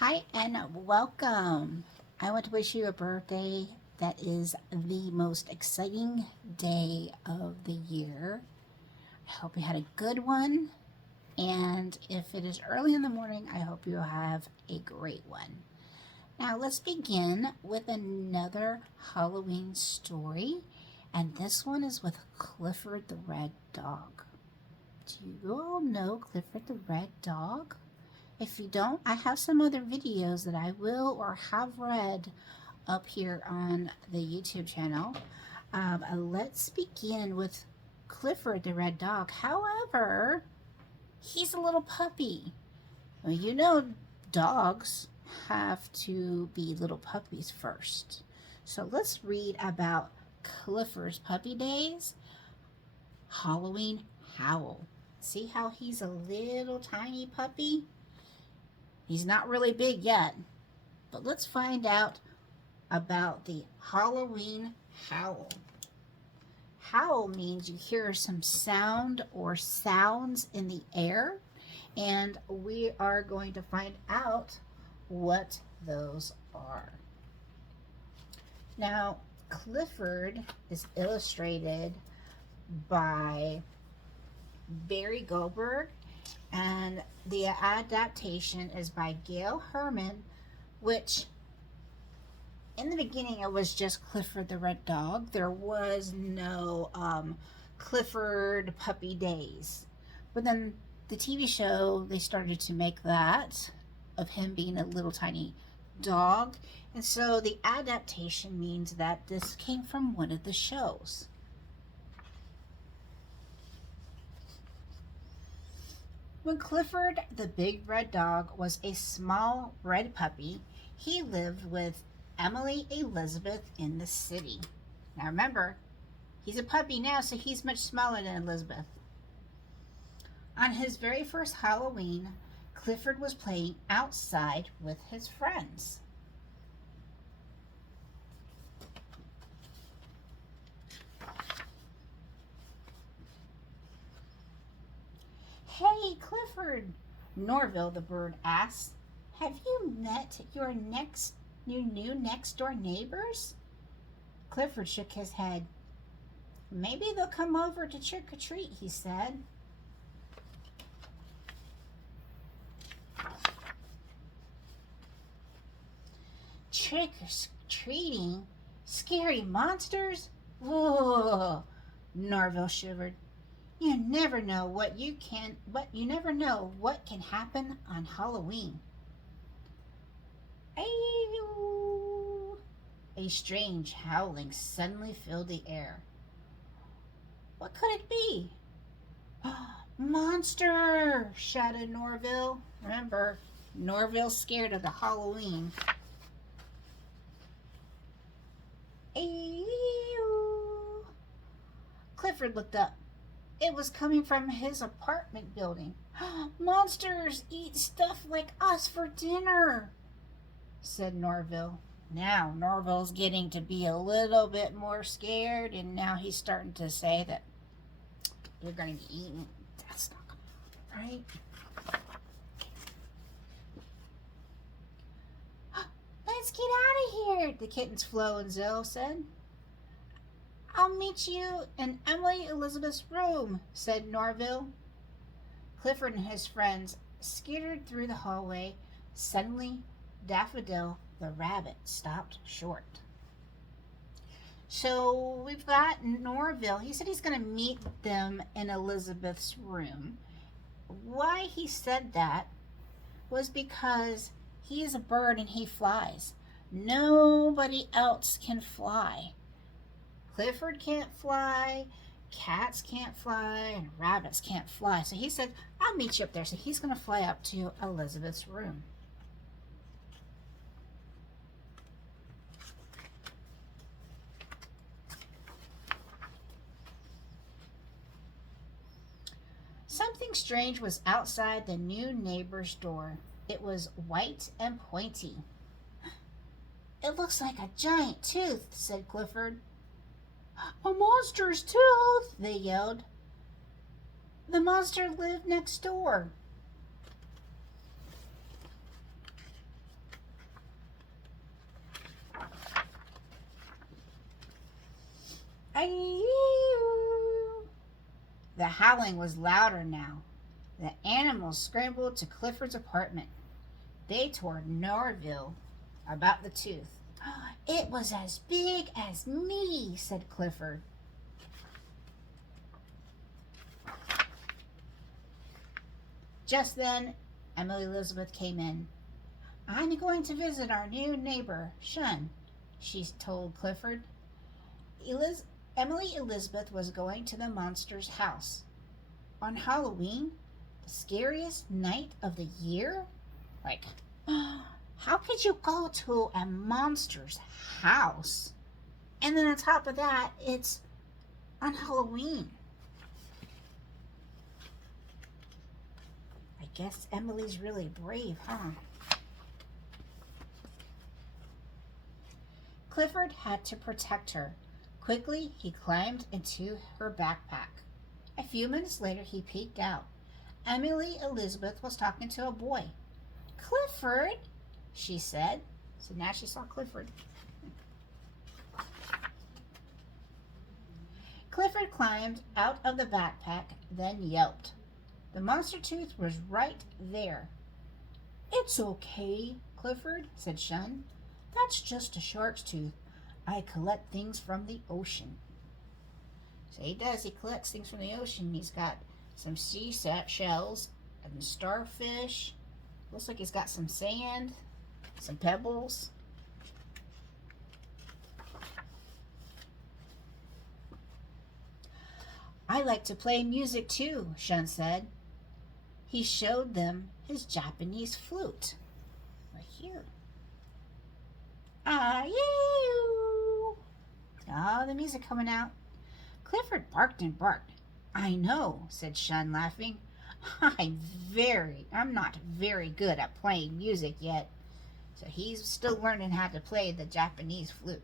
Hi and welcome. I want to wish you a birthday that is the most exciting day of the year. I hope you had a good one. And if it is early in the morning, I hope you have a great one. Now let's begin with another Halloween story. And this one is with Clifford the Red Dog. Do you all know Clifford the Red Dog? If you don't, I have some other videos that I will or have read up here on the YouTube channel. Let's begin with Clifford the Red Dog. However, he's a little puppy. Well, you know dogs have to be little puppies first. So let's read about Clifford's puppy days. Halloween Howl. See how he's a little tiny puppy? He's not really big yet, but let's find out about the Halloween Howl. Howl means you hear some sound or sounds in the air, and we are going to find out what those are. Now, Clifford is illustrated by Goldberg, and the adaptation is by Gail Herman, which in the beginning it was just Clifford the Red Dog. There was no Clifford Puppy Days. But then the TV show, they started to make that of him being a little tiny dog. And so the adaptation means that this came from one of the shows. When Clifford the big red dog was a small red puppy, he lived with Emily Elizabeth in the city. Now remember, he's a puppy now, so he's much smaller than Elizabeth. On his very first Halloween, Clifford was playing outside with his friends. Hey, Clifford, Norville the bird asked, have you met your new next-door neighbors? Clifford shook his head. Maybe they'll come over to trick-or-treat, he said. Trick-or-treating? Scary monsters? Whoa, Norville shivered. You never know what can happen on Halloween. Ayo! A strange howling suddenly filled the air. What could it be? Monster! Shouted Norville. Remember, Norville's scared of the Halloween. Ayo! Clifford looked up. It was coming from his apartment building. Monsters eat stuff like us for dinner, said Norville. Now Norville's getting to be a little bit more scared, and now he's starting to say that you're going to be eaten. That's not going to happen, right? Let's get out of here, the kittens Flo and Zoe said. I'll meet you in Emily Elizabeth's room, said Norville. Clifford and his friends skittered through the hallway. Suddenly, Daffodil the rabbit stopped short. So we've got Norville. He said he's going to meet them in Elizabeth's room. Why he said that was because he is a bird and he flies. Nobody else can fly. Clifford can't fly, cats can't fly, and rabbits can't fly. So he said, I'll meet you up there. So he's going to fly up to Elizabeth's room. Something strange was outside the new neighbor's door. It was white and pointy. It looks like a giant tooth, said Clifford. A monster's tooth, they yelled. The monster lived next door. Ayoo! The howling was louder now. The animals scrambled to Clifford's apartment. They told Norville about the tooth. It was as big as me, said Clifford. Just then, Emily Elizabeth came in. I'm going to visit our new neighbor, Shun, she told Clifford. Emily Elizabeth was going to the monster's house. On Halloween, the scariest night of the year? Like, how could you go to a monster's house? And then on top of that, it's on Halloween. I guess Emily's really brave, huh? Clifford had to protect her. Quickly, he climbed into her backpack. A few minutes later, he peeked out. Emily Elizabeth was talking to a boy. Clifford, she said. So now she saw Clifford. Clifford climbed out of the backpack, then yelped. The monster tooth was right there. It's okay, Clifford, said Shun. That's just a shark's tooth. I collect things from the ocean. So he does. He collects things from the ocean. He's got some sea shells and starfish. Looks like he's got some sand, some pebbles. I like to play music too, Shun said. He showed them his Japanese flute. Right here. Ah-yoo! Oh, the music coming out. Clifford barked and barked. I know, said Shun, laughing. I'm not very good at playing music yet. So he's still learning how to play the Japanese flute.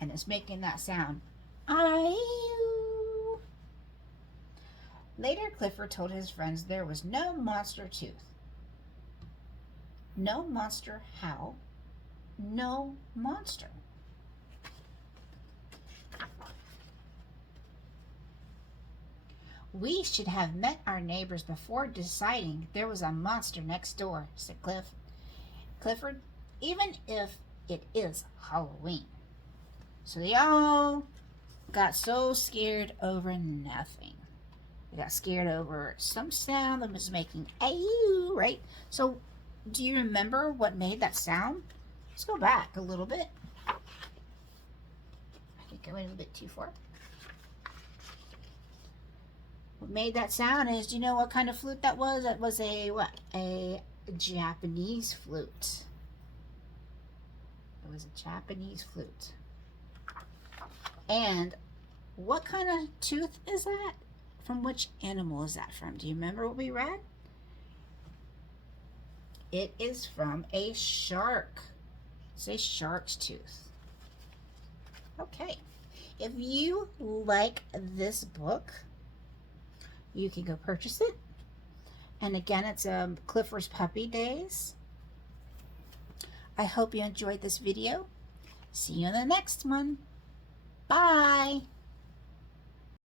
And it's making that sound. Ah-yoo! Later, Clifford told his friends there was no monster tooth. No monster howl. No monster. We should have met our neighbors before deciding there was a monster next door, said Clifford, even if it is Halloween. So they all got so scared over nothing. They got scared over some sound that was making ayoo, right? So do you remember what made that sound? Let's go back a little bit. I think I went a little bit too far. What made that sound is, do you know what kind of flute that was? That was a what? A Japanese flute. It was a Japanese flute. And what kind of tooth is that? From which animal is that from? Do you remember what we read? It is from a shark. It's a shark's tooth. Okay. If you like this book, you can go purchase it. And again, it's Clifford's Puppy Days. I hope you enjoyed this video. See you in the next one. Bye.